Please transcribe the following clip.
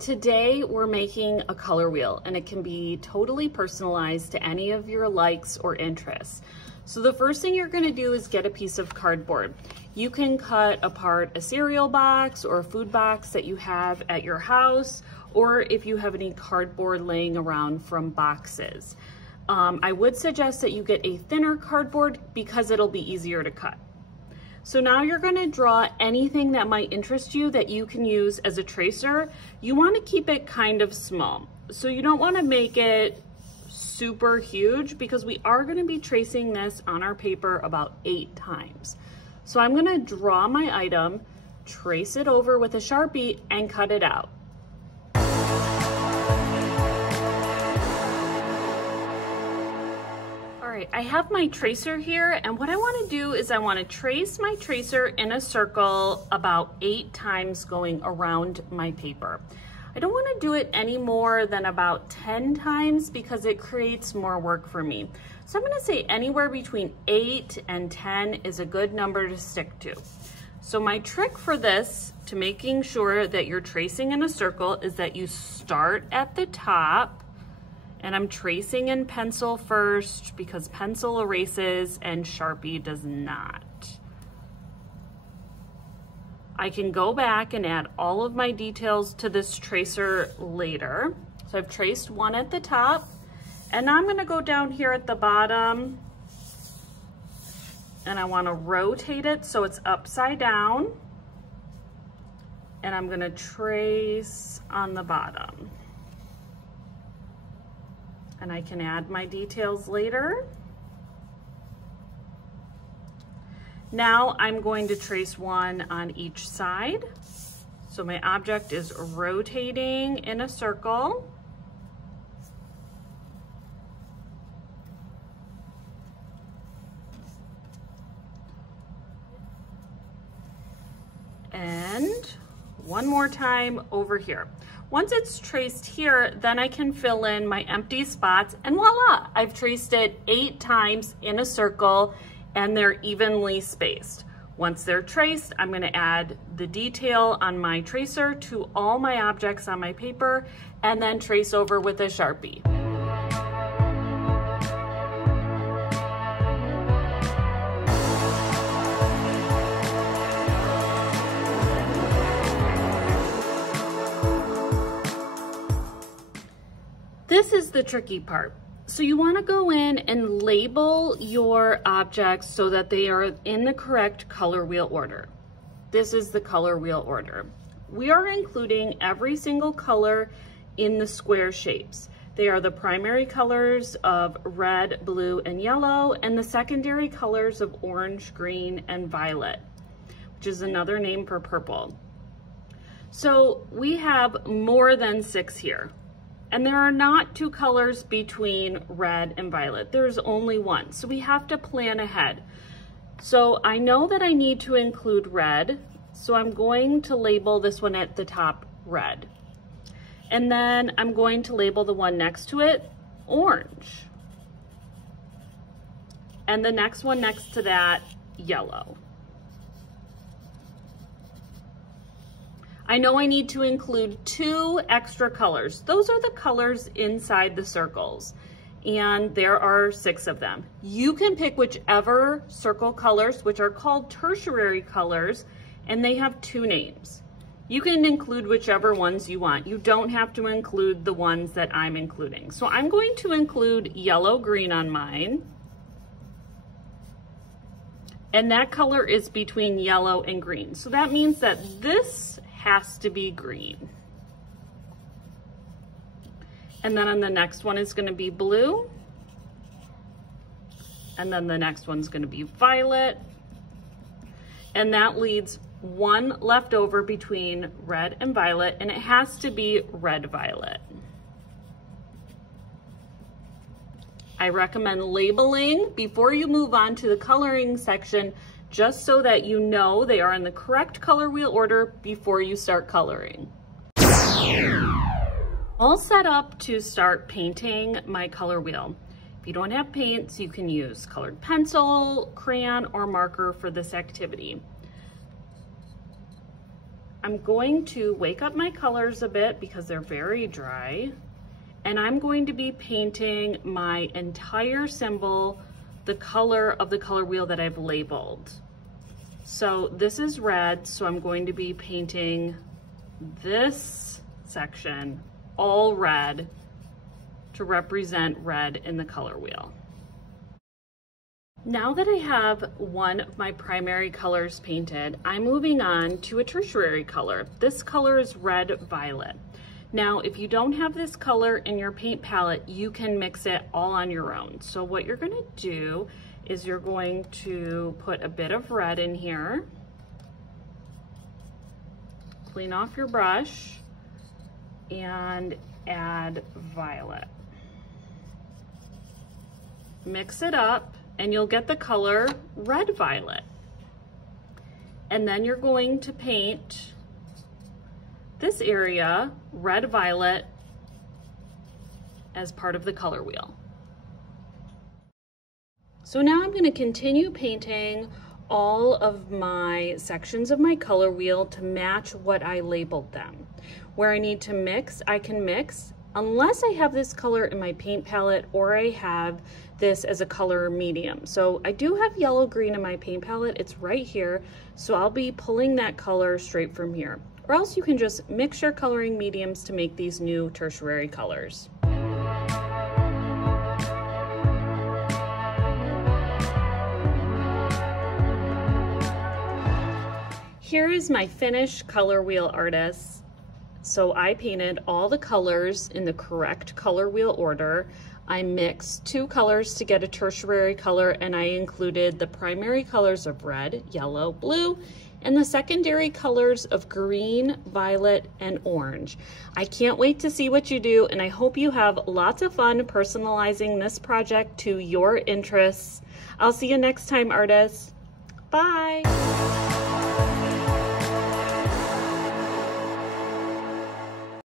Today we're making a color wheel, and it can be totally personalized to any of your likes or interests. So the first thing you're going to do is get a piece of cardboard. You can cut apart a cereal box or a food box that you have at your house, or if you have any cardboard laying around from boxes. I would suggest that you get a thinner cardboard because it'll be easier to cut. So now you're going to draw anything that might interest you that you can use as a tracer. You want to keep it kind of small. So you don't want to make it super huge because we are going to be tracing this on our paper about 8 times. So I'm going to draw my item, trace it over with a Sharpie, and cut it out. I have my tracer here, and what I want to do is I want to trace my tracer in a circle about 8 times going around my paper. I don't want to do it any more than about 10 times because it creates more work for me. So I'm going to say anywhere between 8 and 10 is a good number to stick to. So my trick for this, to making sure that you're tracing in a circle, is that you start at the top. And I'm tracing in pencil first because pencil erases and Sharpie does not. I can go back and add all of my details to this tracer later. So I've traced one at the top, and now I'm going to go down here at the bottom, and I want to rotate it so it's upside down, and I'm going to trace on the bottom. And I can add my details later. Now I'm going to trace one on each side. So my object is rotating in a circle. And one more time over here. Once it's traced here, then I can fill in my empty spots, and voila, I've traced it 8 times in a circle, and they're evenly spaced. Once they're traced, I'm going to add the detail on my tracer to all my objects on my paper, and then trace over with a Sharpie. This is the tricky part. So you want to go in and label your objects so that they are in the correct color wheel order. This is the color wheel order. We are including every single color in the square shapes. They are the primary colors of red, blue, and yellow, and the secondary colors of orange, green, and violet, which is another name for purple. So we have more than 6 here. And there are not 2 colors between red and violet. There's only one. So we have to plan ahead. So I know that I need to include red. So I'm going to label this one at the top red. And then I'm going to label the one next to it orange. And the next one next to that yellow. I know I need to include 2 extra colors. Those are the colors inside the circles, and there are 6 of them. You can pick whichever circle colors, which are called tertiary colors, and they have 2 names. You can include whichever ones you want. You don't have to include the ones that I'm including. So I'm going to include yellow-green on mine, and that color is between yellow and green. So that means that this has to be green. And then on the next one is going to be blue. And then the next one's going to be violet. And that leaves one left over between red and violet, and it has to be red-violet. I recommend labeling before you move on to the coloring section, just so that you know they are in the correct color wheel order before you start coloring. All set up to start painting my color wheel. If you don't have paints, you can use colored pencil, crayon, or marker for this activity. I'm going to wake up my colors a bit because they're very dry, and I'm going to be painting my entire symbol the color of the color wheel that I've labeled. So this is red, so I'm going to be painting this section all red to represent red in the color wheel. Now that I have one of my primary colors painted, I'm moving on to a tertiary color. This color is red violet. Now, if you don't have this color in your paint palette, you can mix it all on your own. So what you're gonna do is you're going to put a bit of red in here, clean off your brush, and add violet. Mix it up, and you'll get the color red violet. And then you're going to paint this area red violet as part of the color wheel. So now I'm going to continue painting all of my sections of my color wheel to match what I labeled them. Where I need to mix, I can mix, unless I have this color in my paint palette or I have this as a color medium. So I do have yellow green in my paint palette, it's right here, so I'll be pulling that color straight from here. Or else you can just mix your coloring mediums to make these new tertiary colors. Here is my finished color wheel, artists. So I painted all the colors in the correct color wheel order. I mixed 2 colors to get a tertiary color, and I included the primary colors of red, yellow, blue, and the secondary colors of green, violet, and orange. I can't wait to see what you do, and I hope you have lots of fun personalizing this project to your interests. I'll see you next time, artists. Bye.